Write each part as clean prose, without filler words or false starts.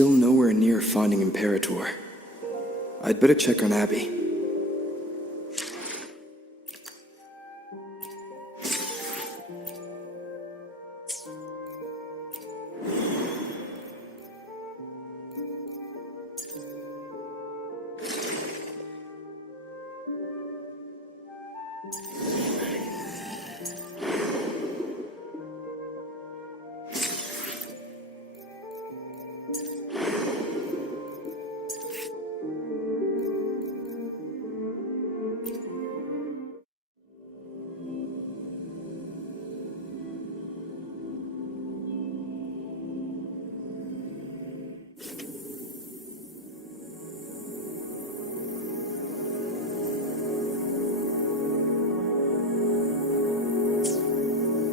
still nowhere near finding Imperator. I'd better check on Abby.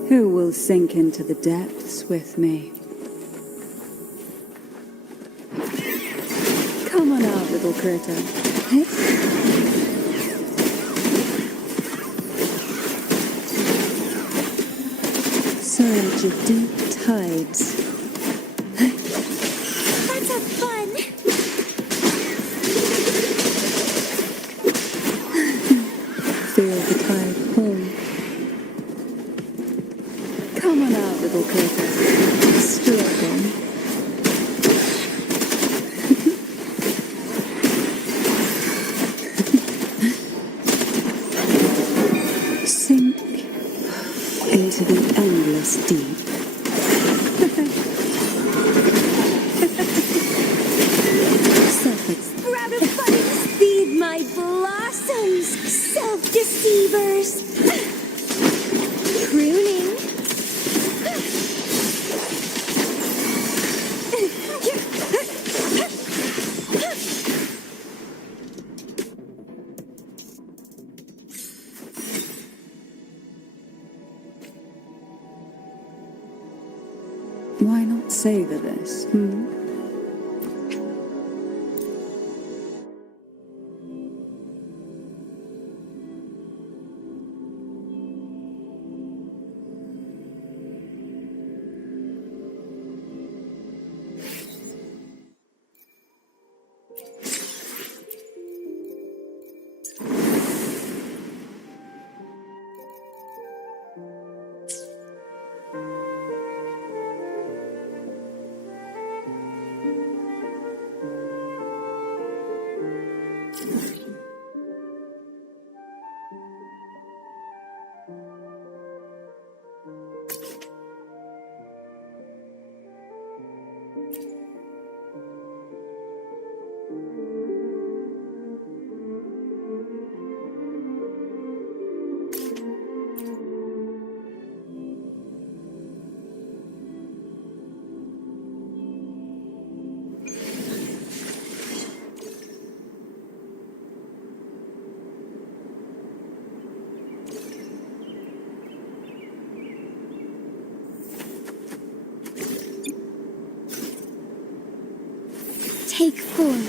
Who will sink into the depths with me? Come on out, little critter. Surge of deep tides. Let's have fun! Feel the tide pull. Come on out, little critter. Struggle. Sink into the endless deep. Grab a budding speed, my blossoms! Self-deceivers! Pruning. Why not savor this, Take form.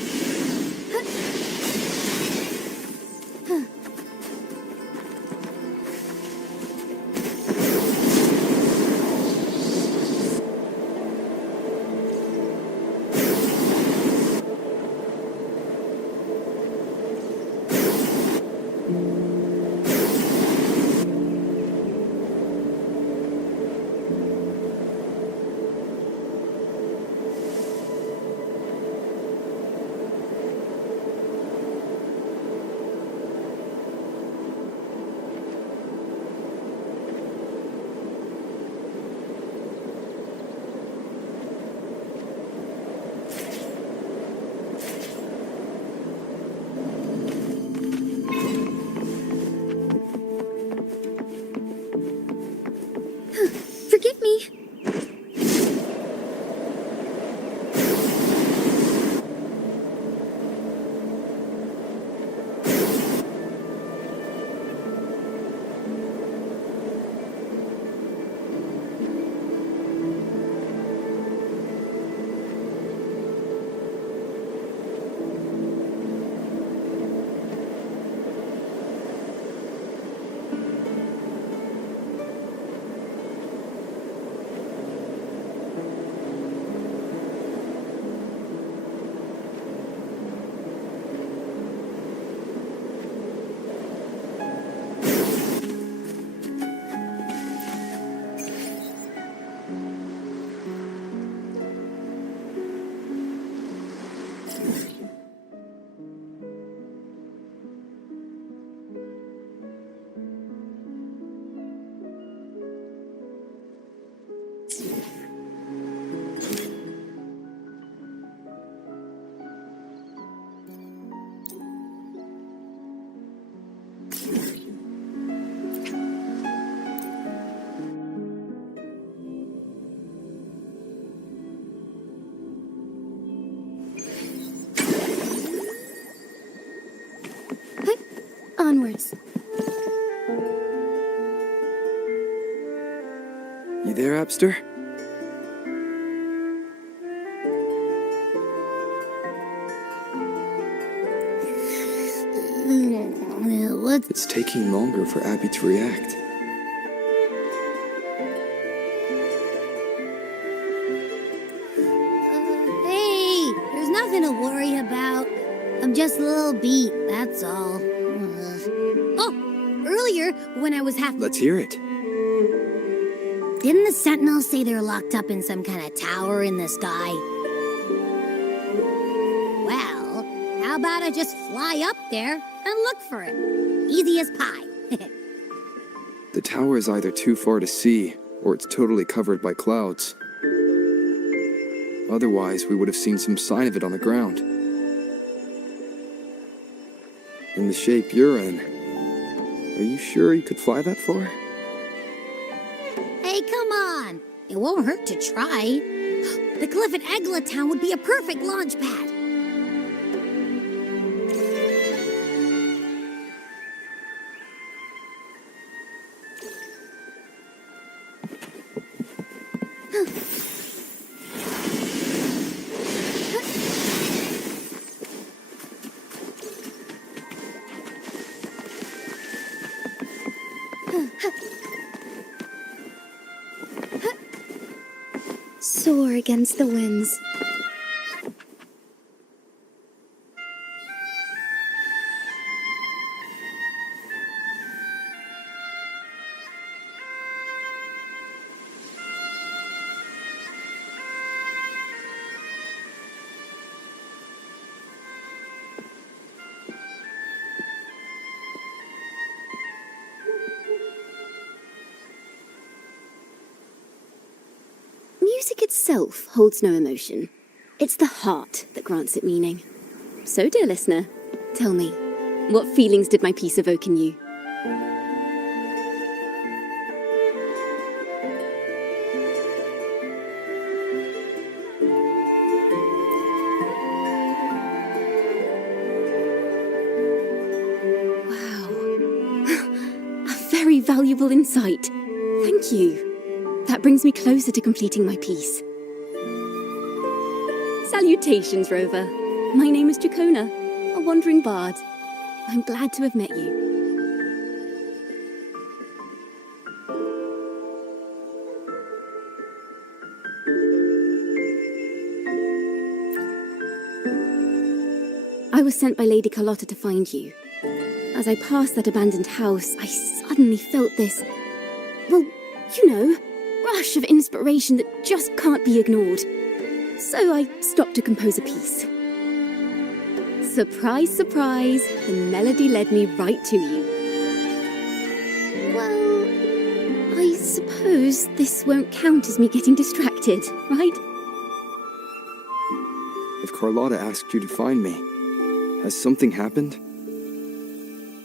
yours. You there, Abster? What? It's taking longer for Abby to react. Hey, there's nothing to worry about. I'm just a little beat, that's all. Oh, earlier when I was Let's hear it. Didn't the Sentinels say they're locked up in some kind of tower in the sky? Well, how about I just fly up there and look for it? Easy as pie. The tower is either too far to see, or it's totally covered by clouds. Otherwise, we would have seen some sign of it on the ground. In the shape you're in, are you sure you could fly that far? Hey, come on. It won't hurt to try. The cliff at Eglatown would be a perfect launch pad. Soar against the winds. Music itself holds no emotion. It's the heart that grants it meaning. So, dear listener, tell me, what feelings did my piece evoke in you? Wow. A very valuable insight. Thank you. That brings me closer to completing my piece. Salutations, Rover. My name is Jacona, a wandering bard. I'm glad to have met you. I was sent by Lady Carlotta to find you. As I passed that abandoned house, I suddenly felt this, well, you know, rush of inspiration that just can't be ignored. So I stopped to compose a piece. Surprise, surprise, the melody led me right to you. Well, I suppose this won't count as me getting distracted, right? If Carlotta asked you to find me, has something happened?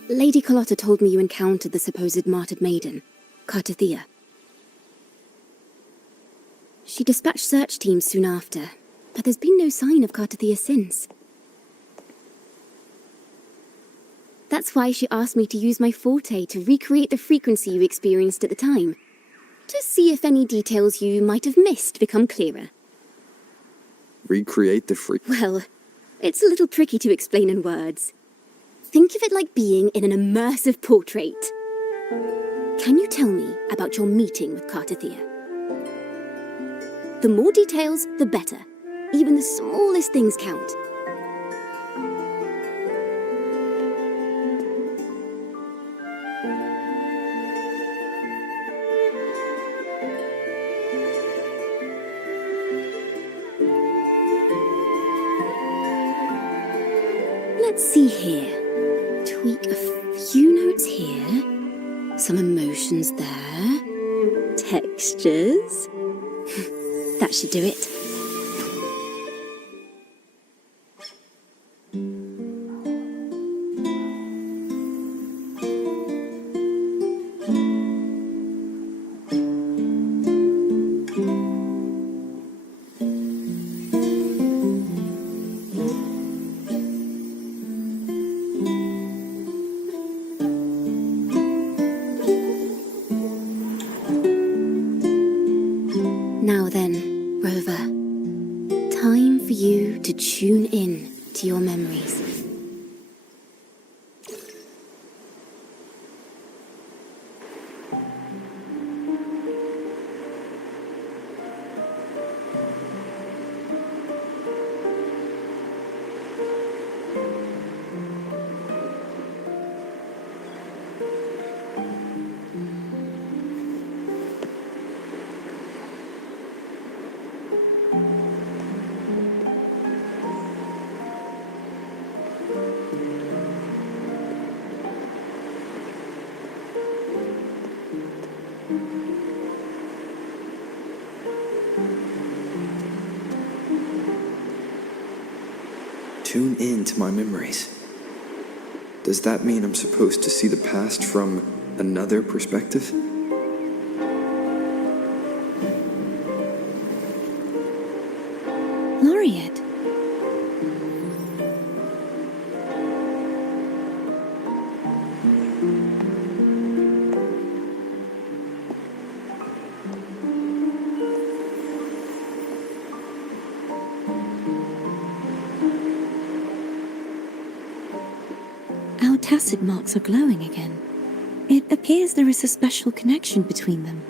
Lady Carlotta told me you encountered the supposed martyred maiden, Cartothea. She dispatched search teams soon after, but there's been no sign of Cartothea since. That's why she asked me to use my forte to recreate the frequency you experienced at the time, to see if any details you might have missed become clearer. Recreate the Well, it's a little tricky to explain in words. Think of it like being in an immersive portrait. Can you tell me about your meeting with Cartothea? The more details, the better. Even the smallest things count. Let's see here. Tweak a few notes here. Some emotions there. Textures. That should do it. tune in to my memories. Does that mean I'm supposed to see the past from another perspective? Laureate. Our tacit marks are glowing again. It appears there is a special connection between them.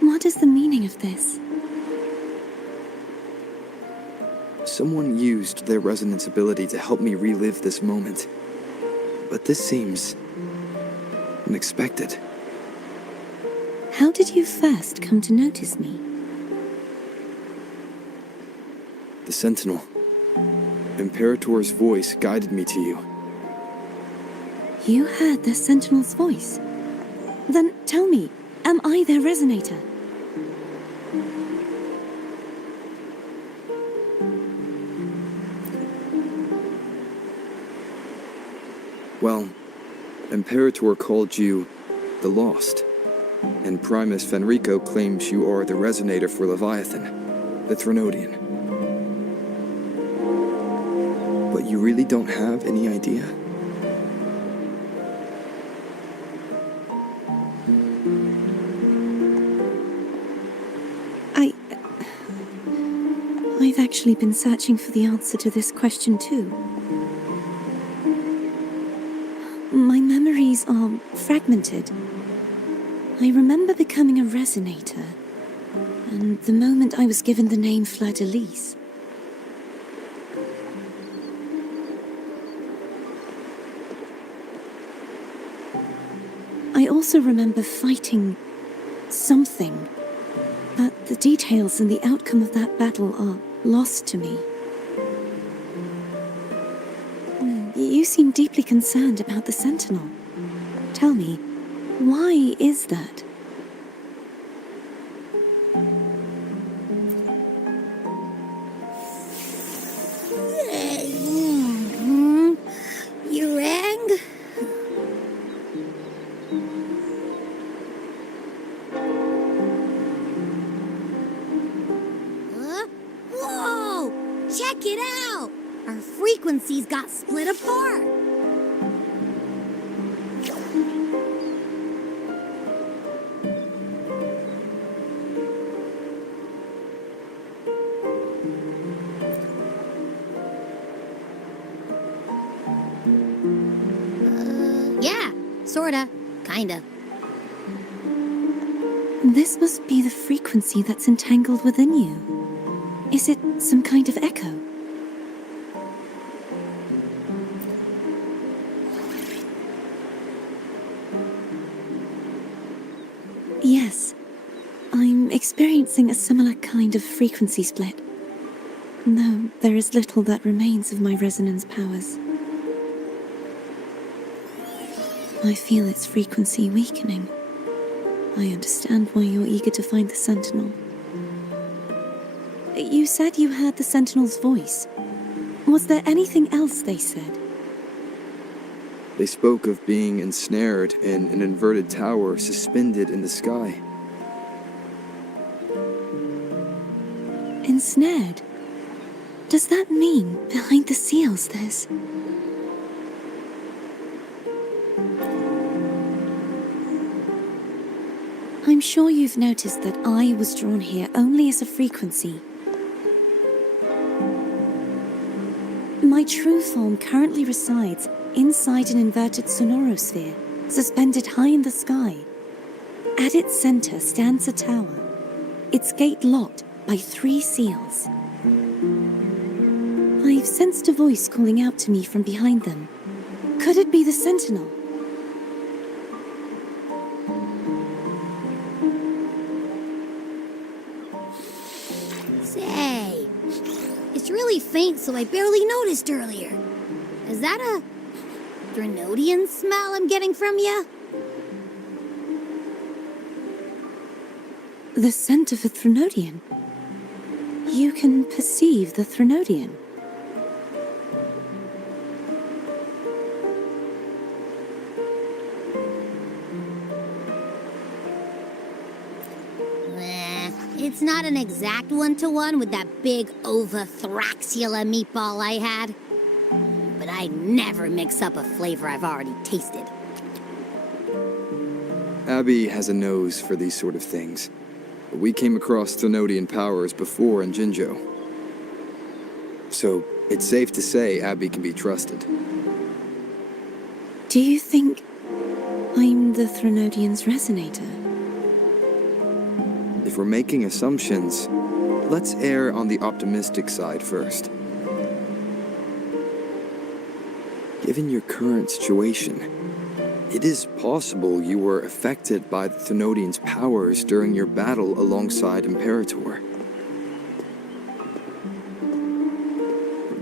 What is the meaning of this? Someone used their resonance ability to help me relive this moment. But this seems unexpected. How did you first come to notice me? The Sentinel. Imperator's voice guided me to you. You heard the Sentinel's voice? Then tell me, am I their resonator? Well, Imperator called you the Lost, and Primus Fenrico claims you are the resonator for Leviathan, the Threnodian. But you really don't have any idea? I've actually been searching for the answer to this question too. My memories are fragmented. I remember becoming a resonator, and the moment I was given the name Fleur-de-Lis. I also remember fighting something, but the details and the outcome of that battle are lost to me. You seem deeply concerned about the Sentinel. Tell me, why is that? You rang? Whoa! Check it out! Our frequencies got split apart. Yeah, sorta, kinda. This must be the frequency that's entangled within you. Is it some kind of echo? Yes, I'm experiencing a similar kind of frequency split. Though there is little that remains of my resonance powers. I feel its frequency weakening. I understand why you're eager to find the Sentinel. You said you heard the Sentinel's voice. Was there anything else they said? They spoke of being ensnared in an inverted tower suspended in the sky. Ensnared? Does that mean behind the seals there's... I'm sure you've noticed that I was drawn here only as a frequency. My true form currently resides inside an inverted sonorosphere, suspended high in the sky. At its center stands a tower, its gate locked by 3 seals. I've sensed a voice calling out to me from behind them. Could it be the Sentinel? Say, it's really faint, so I barely noticed earlier. Is that a Threnodian smell I'm getting from you? The scent of a Threnodian. You can perceive the Threnodian. It's not an exact one-to-one with that big Ovathraxula meatball I had. But I never mix up a flavor I've already tasted. Abby has a nose for these sort of things. We came across Threnodian powers before in Jinzhou. So, it's safe to say Abby can be trusted. Do you think I'm the Threnodian's resonator? If we're making assumptions, let's err on the optimistic side first. Given your current situation, it is possible you were affected by the Threnodian's powers during your battle alongside Imperator.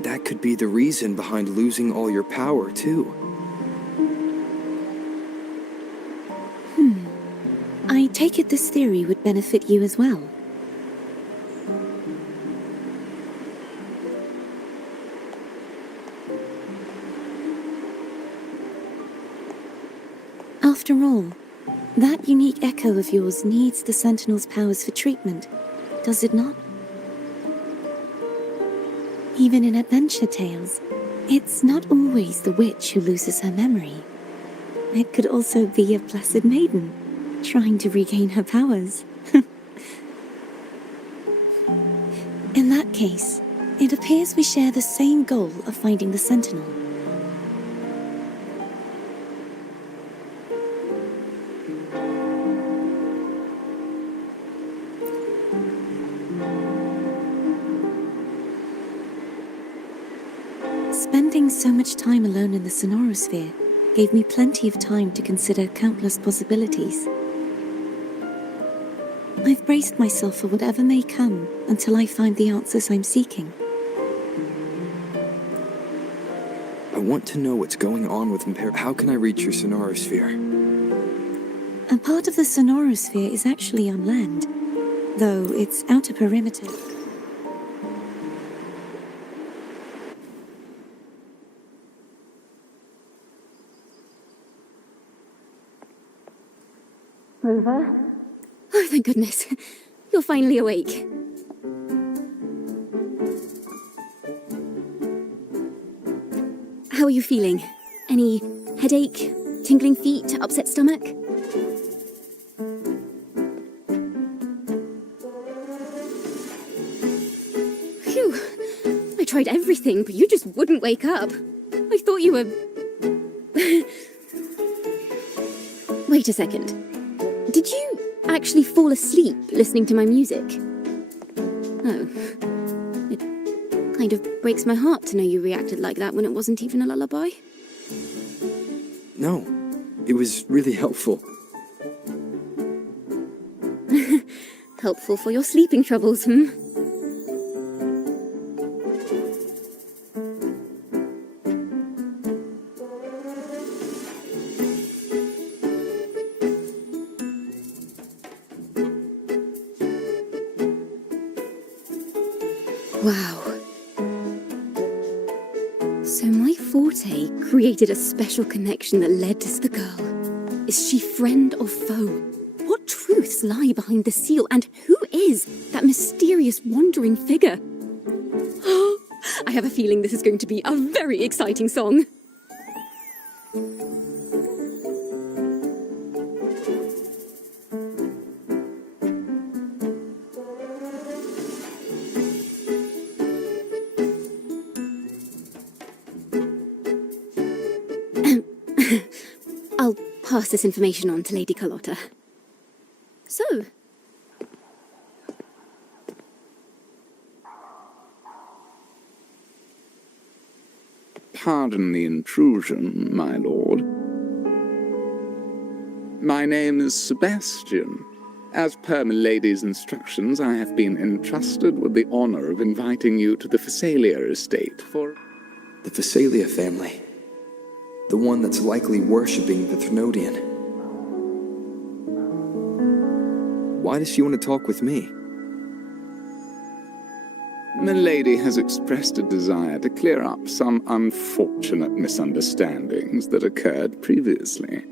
That could be the reason behind losing all your power, too. I take it this theory would benefit you as well. After all, that unique echo of yours needs the Sentinel's powers for treatment, does it not? Even in adventure tales, it's not always the witch who loses her memory. It could also be a placid maiden, trying to regain her powers. In that case, it appears we share the same goal of finding the Sentinel. Spending so much time alone in the Sonorosphere gave me plenty of time to consider countless possibilities. I've braced myself for whatever may come until I find the answers I'm seeking. I want to know what's going on with Imperator. How can I reach your Sonorosphere? A part of the Sonorosphere is actually on land, though its outer perimeter... Rover? Oh, thank goodness. You're finally awake. How are you feeling? Any headache, tingling feet, upset stomach? Phew. I tried everything, but you just wouldn't wake up. I thought you were... Wait a second. Did you actually fall asleep listening to my music? Oh. It kind of breaks my heart to know you reacted like that when it wasn't even a lullaby. No, it was really helpful. Helpful for your sleeping troubles, hmm? Wow. So my forte created a special connection that led to the girl. Is she friend or foe? What truths lie behind the seal, and who is that mysterious wandering figure? I have a feeling this is going to be a very exciting song. I'll pass this information on to Lady Carlotta. So, Pardon the intrusion, my lord. My name is Sebastian. As per milady's instructions, I have been entrusted with the honor of inviting you to the Phasalia estate for... The Phasalia family. The one that's likely worshipping the Threnodian. Why does she want to talk with me? Milady has expressed a desire to clear up some unfortunate misunderstandings that occurred previously.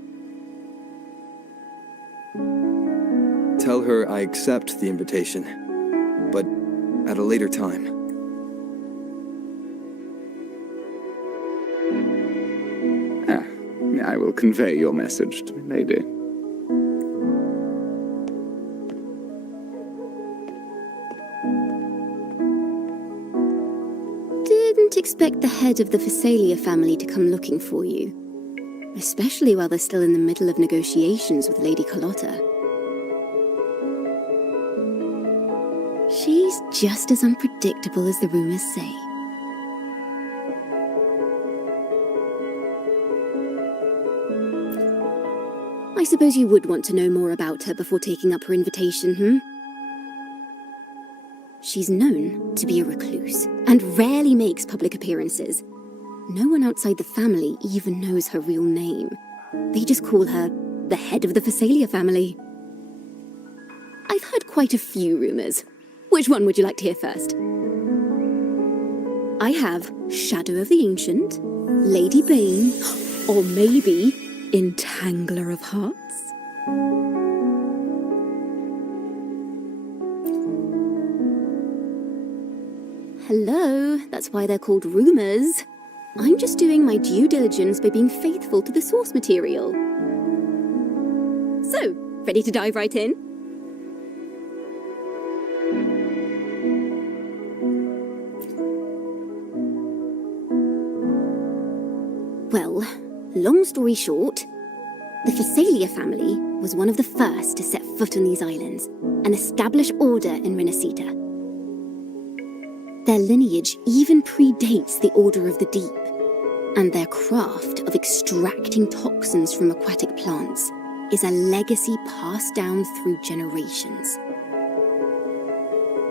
Tell her I accept the invitation, but at a later time. I will convey your message to Milady. Didn't expect the head of the Phasalia family to come looking for you. Especially while they're still in the middle of negotiations with Lady Carlotta. She's just as unpredictable as the rumors say. I suppose you would want to know more about her before taking up her invitation, She's known to be a recluse, and rarely makes public appearances. No one outside the family even knows her real name. They just call her the head of the Phasalia family. I've heard quite a few rumors. Which one would you like to hear first? I have Shadow of the Ancient, Lady Bane, or maybe Entangler of Hearts. Hello, that's why they're called rumors. I'm just doing my due diligence by being faithful to the source material. So, ready to dive right in? Well, long story short, the Phasalia family was one of the first to set foot on these islands and establish order in Renacita. Their lineage even predates the Order of the Deep, and their craft of extracting toxins from aquatic plants is a legacy passed down through generations.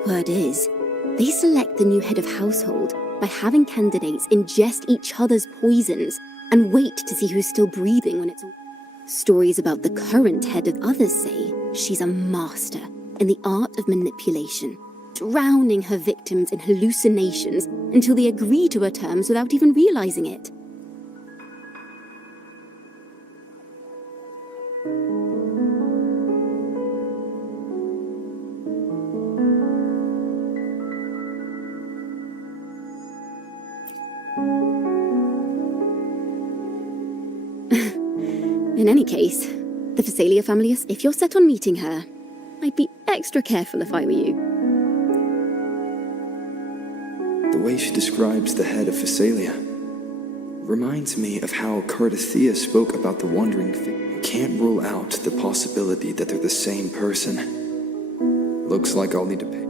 Word is, they select the new head of household by having candidates ingest each other's poisons and wait to see who's still breathing when it's all... Stories about the current head of others say she's a master in the art of manipulation, drowning her victims in hallucinations until they agree to her terms without even realizing it. In any case, the Phasalia family, if you're set on meeting her, I'd be extra careful if I were you. The way she describes the head of Phasalia reminds me of how Cardathea spoke about the wandering figure. Can't rule out the possibility that they're the same person. Looks like I'll need to pay.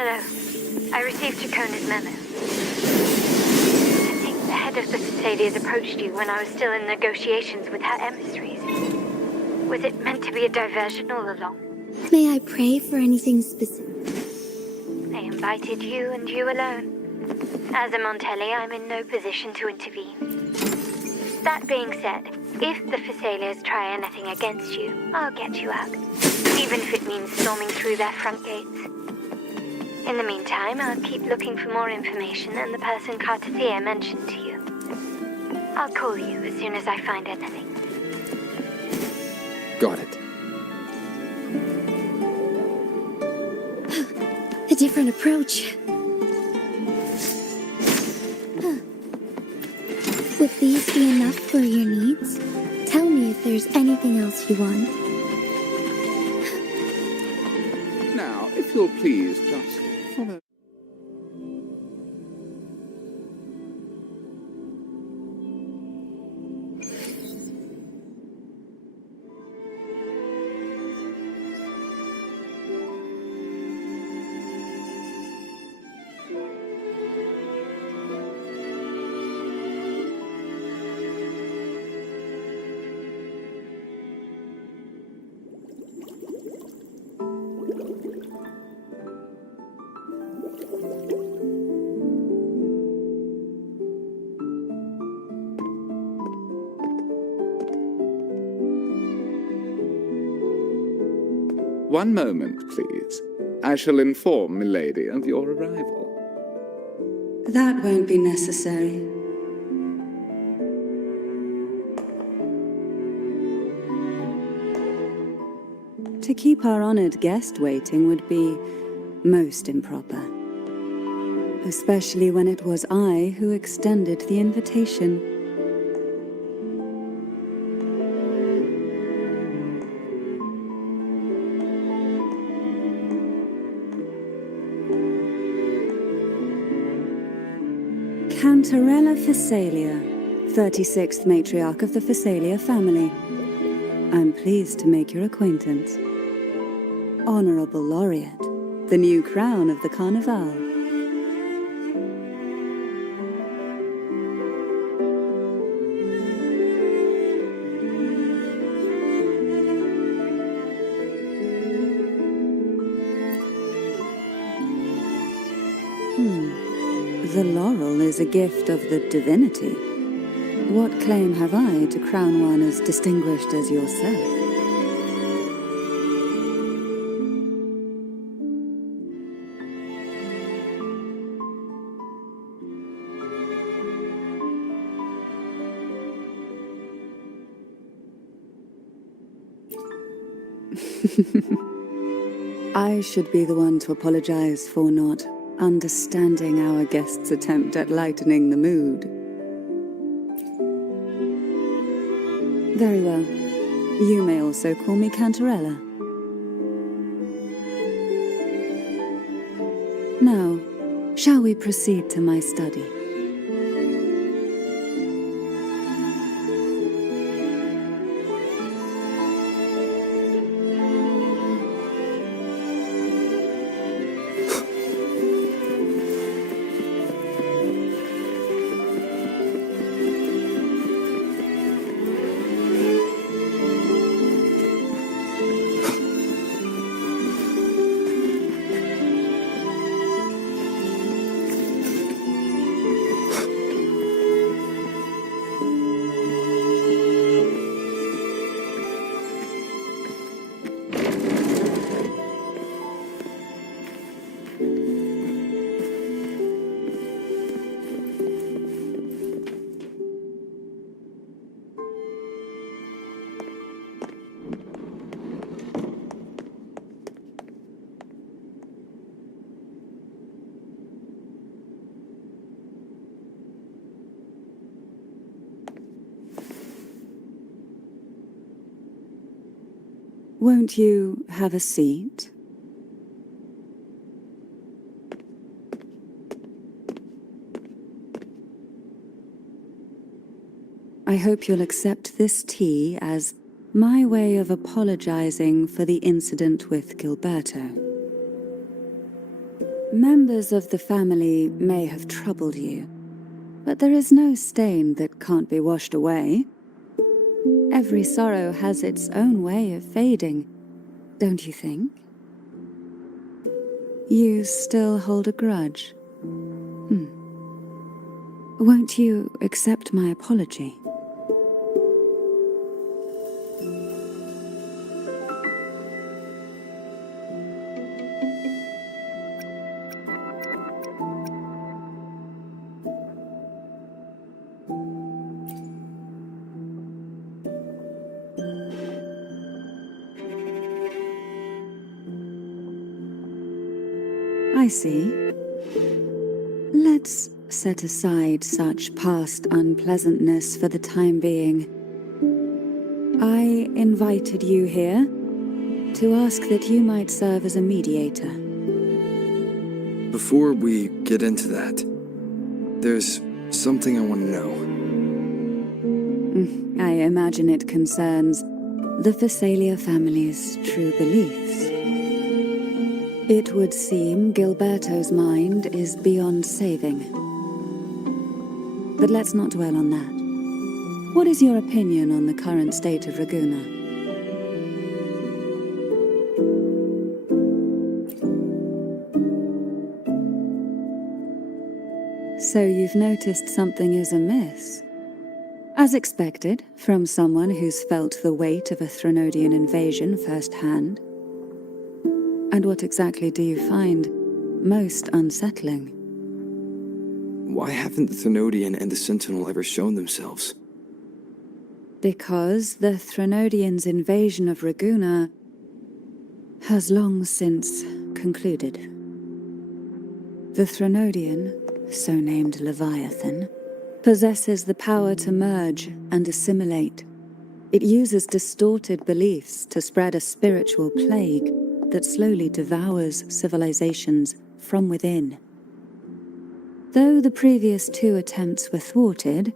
Hello. I received Chacona's memo. I think the head of the Thessalians approached you when I was still in negotiations with her emissaries. Was it meant to be a diversion all along? May I pray for anything specific? They invited you and you alone. As a Montelli, I'm in no position to intervene. That being said, if the Thessalians try anything against you, I'll get you out. Even if it means storming through their front gates. In the meantime, I'll keep looking for more information and the person Cartethia mentioned to you. I'll call you as soon as I find anything. Got it. A different approach. Would these be enough for your needs? Tell me if there's anything else you want. Now, if you'll please just follow. One moment, please. I shall inform Milady of your arrival. That won't be necessary. To keep our honored guest waiting would be most improper. Especially when it was I who extended the invitation. Canterilla Thessalia, 36th matriarch of the Thessalia family. I'm pleased to make your acquaintance. Honorable Laureate, the new crown of the Carnival. The laurel is a gift of the divinity. What claim have I to crown one as distinguished as yourself? I should be the one to apologize for not understanding our guest's attempt at lightening the mood. Very well. You may also call me Canterella. Now, shall we proceed to my study? Won't you have a seat? I hope you'll accept this tea as my way of apologizing for the incident with Gilberto. Members of the family may have troubled you, but there is no stain that can't be washed away. Every sorrow has its own way of fading, don't you think? You still hold a grudge? Won't you accept my apology? I see. Let's set aside such past unpleasantness for the time being. I invited you here to ask that you might serve as a mediator. Before we get into that, there's something I want to know. I imagine it concerns the Phasalia family's true beliefs. It would seem Gilberto's mind is beyond saving. But let's not dwell on that. What is your opinion on the current state of Raguna? So you've noticed something is amiss. As expected, from someone who's felt the weight of a Threnodian invasion firsthand. And what exactly do you find most unsettling? Why haven't the Threnodian and the Sentinel ever shown themselves? Because the Threnodians' invasion of Raguna has long since concluded. The Threnodian, so named Leviathan, possesses the power to merge and assimilate. It uses distorted beliefs to spread a spiritual plague that slowly devours civilizations from within. Though the previous two attempts were thwarted,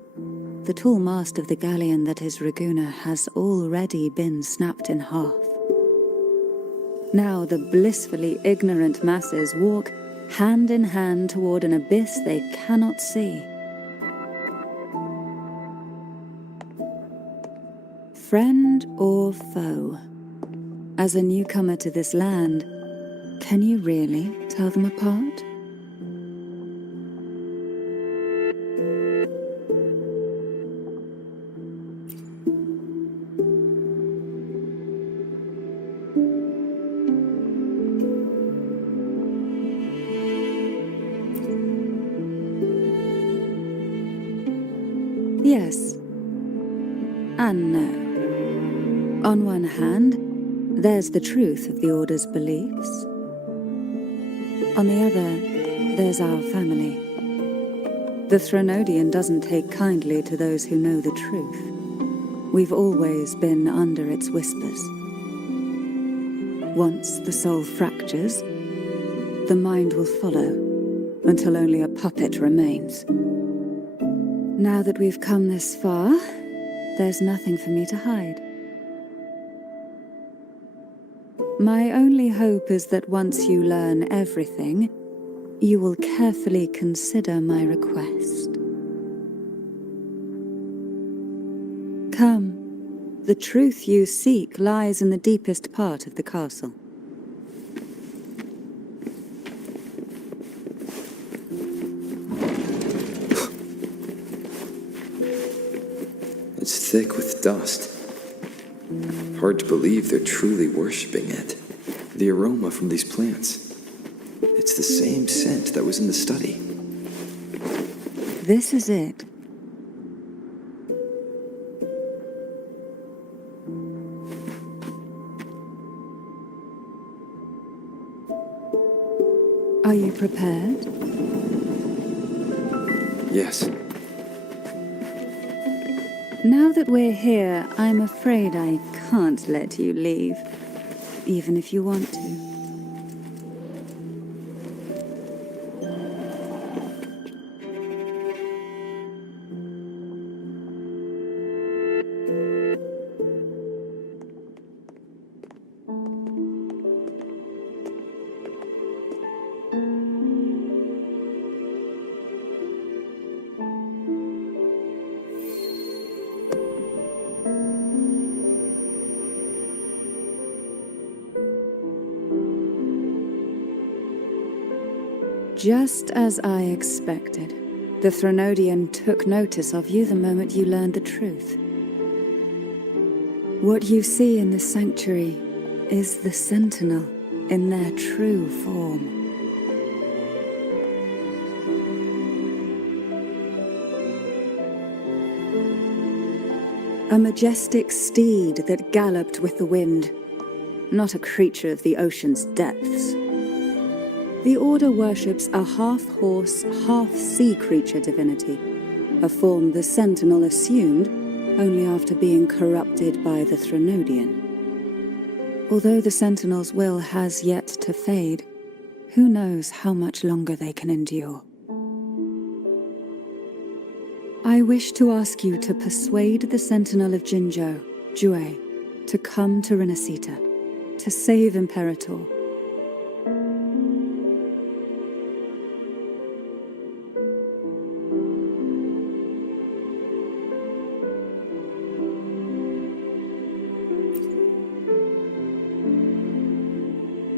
the tall mast of the galleon that is Raguna has already been snapped in half. Now the blissfully ignorant masses walk hand in hand toward an abyss they cannot see. Friend or foe? As a newcomer to this land, can you really tell them apart? Yes and no. On one hand, there's the truth of the Order's beliefs. On the other, there's our family. The Threnodian doesn't take kindly to those who know the truth. We've always been under its whispers. Once the soul fractures, the mind will follow, until only a puppet remains. Now that we've come this far, there's nothing for me to hide. My only hope is that once you learn everything, you will carefully consider my request. Come, the truth you seek lies in the deepest part of the castle. It's thick with dust. Hard to believe they're truly worshipping it. The aroma from these plants. It's the same scent that was in the study. This is it. Are you prepared? Yes. Now that we're here, I'm afraid I can't let you leave, even if you want to. Just as I expected. The Threnodian took notice of you the moment you learned the truth. What you see in the sanctuary is the Sentinel in their true form. A majestic steed that galloped with the wind, not a creature of the ocean's depths. The Order worships a half-horse, half-sea creature divinity, a form the Sentinel assumed only after being corrupted by the Threnodian. Although the Sentinel's will has yet to fade, who knows how much longer they can endure. I wish to ask you to persuade the Sentinel of Jinzhou, Jue, to come to Renacita, to save Imperator.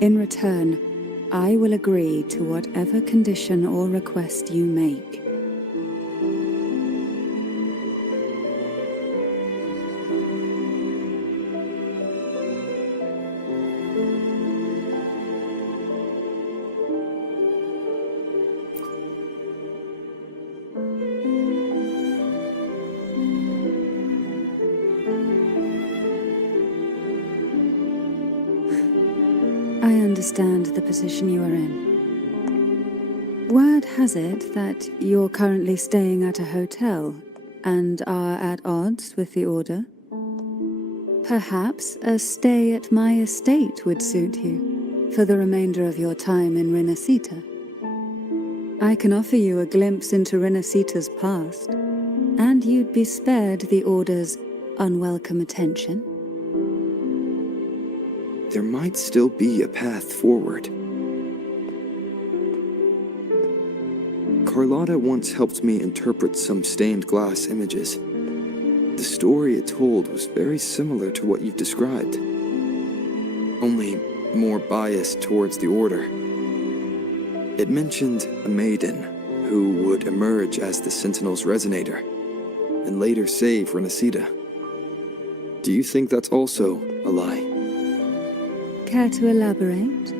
In return, I will agree to whatever condition or request you make. I understand the position you are in. Word has it that you're currently staying at a hotel and are at odds with the Order. Perhaps a stay at my estate would suit you for the remainder of your time in Renacita. I can offer you a glimpse into Renacita's past, and you'd be spared the Order's unwelcome attention. There might still be a path forward. Carlotta once helped me interpret some stained glass images. The story it told was very similar to what you've described, only more biased towards the Order. It mentioned a maiden who would emerge as the Sentinel's resonator and later save Renacita. Do you think that's also a lie? Care to elaborate?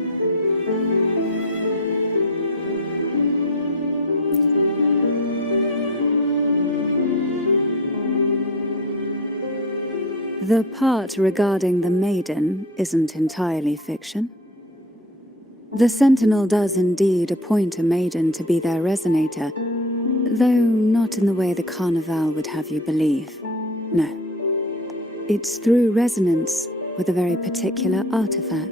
The part regarding the maiden isn't entirely fiction. The Sentinel does indeed appoint a maiden to be their resonator, though not in the way the Carnival would have you believe. No. It's through resonance with a very particular artifact.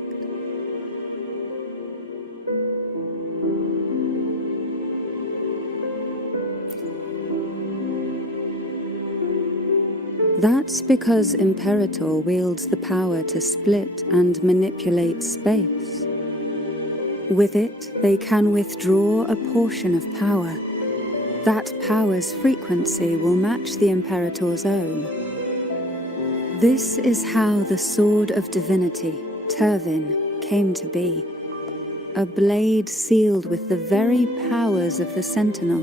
That's because Imperator wields the power to split and manipulate space. With it, they can withdraw a portion of power. That power's frequency will match the Imperator's own. This is how the Sword of Divinity, Turvin, came to be. A blade sealed with the very powers of the Sentinel,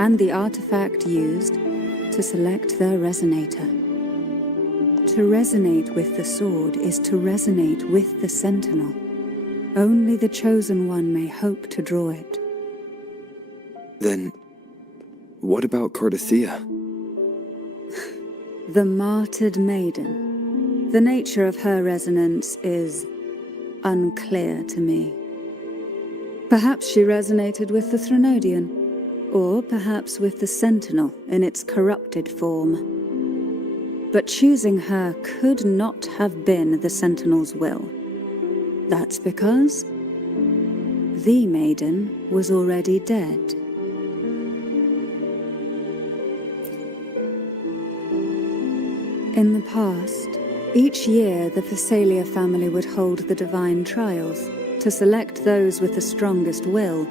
and the artifact used to select their resonator. To resonate with the sword is to resonate with the Sentinel. Only the Chosen One may hope to draw it. Then, what about Cardathea? The martyred maiden. The nature of her resonance is unclear to me. Perhaps she resonated with the Threnodian, or perhaps with the Sentinel in its corrupted form. But choosing her could not have been the Sentinel's will. That's because the maiden was already dead. In the past, each year the Phasalia family would hold the divine trials to select those with the strongest will.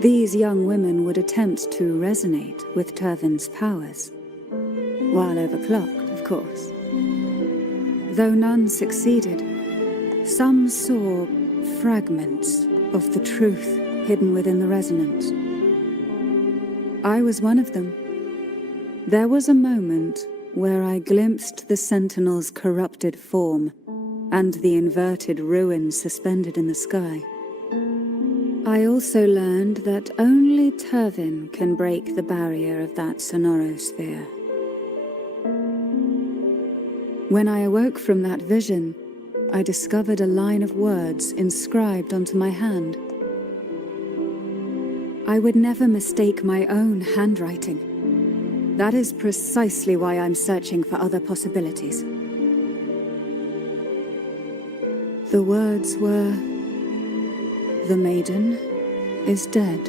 These young women would attempt to resonate with Turvin's powers, while overclocked, of course. Though none succeeded, some saw fragments of the truth hidden within the resonance. I was one of them. There was a moment where I glimpsed the Sentinel's corrupted form and the inverted ruins suspended in the sky. I also learned that only Turvin can break the barrier of that sonorosphere. When I awoke from that vision, I discovered a line of words inscribed onto my hand. I would never mistake my own handwriting. That is precisely why I'm searching for other possibilities. The words were, "The maiden is dead."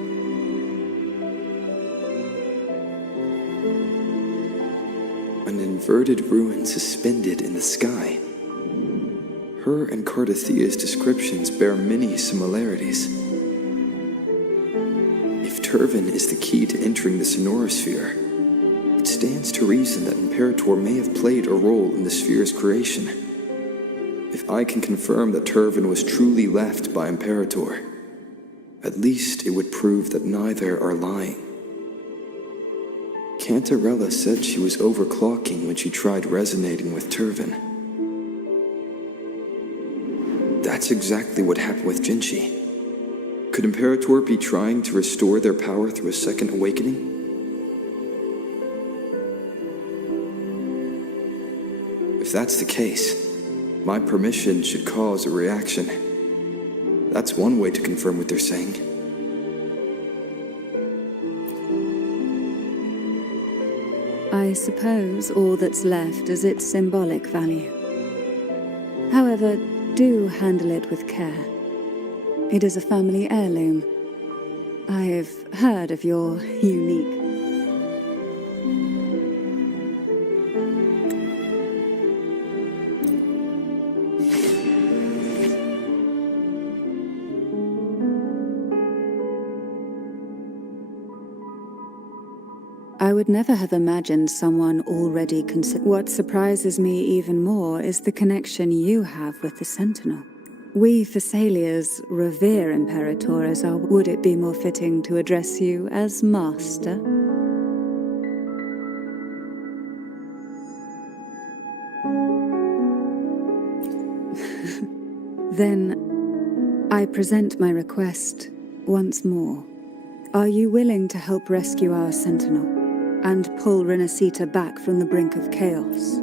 An inverted ruin suspended in the sky. Her and Cardathia's descriptions bear many similarities. If Turvin is the key to entering the sonorosphere, it stands to reason that Imperator may have played a role in the sphere's creation. If I can confirm that Turvin was truly left by Imperator, at least it would prove that neither are lying. Canterilla said she was overclocking when she tried resonating with Turvin. That's exactly what happened with Jinchi. Could Imperator be trying to restore their power through a second awakening? If that's the case, my permission should cause a reaction. That's one way to confirm what they're saying. I suppose all that's left is its symbolic value. However, do handle it with care. It is a family heirloom. I've heard of your unique... I would never have imagined someone already What surprises me even more is the connection you have with the Sentinel. We Thessalians revere Imperator as our... Would it be more fitting to address you as Master? Then, I present my request once more. Are you willing to help rescue our Sentinel and pull Renacita back from the brink of chaos?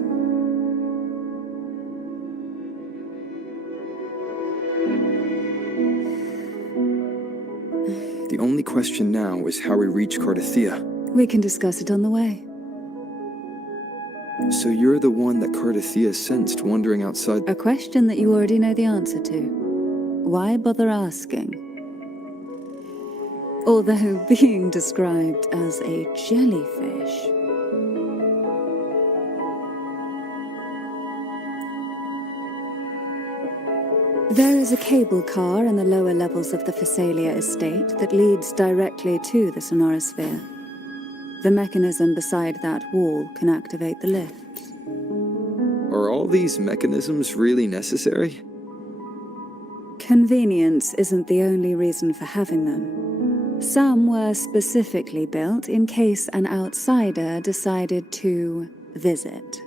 The only question now is how we reach Cardathia. We can discuss it on the way. So you're the one that Cardathia sensed wandering outside... A question that you already know the answer to. Why bother asking? Although being described as a jellyfish... There is a cable car in the lower levels of the Thessalia estate that leads directly to the sonorosphere. The mechanism beside that wall can activate the lifts. Are all these mechanisms really necessary? Convenience isn't the only reason for having them. Some were specifically built in case an outsider decided to visit.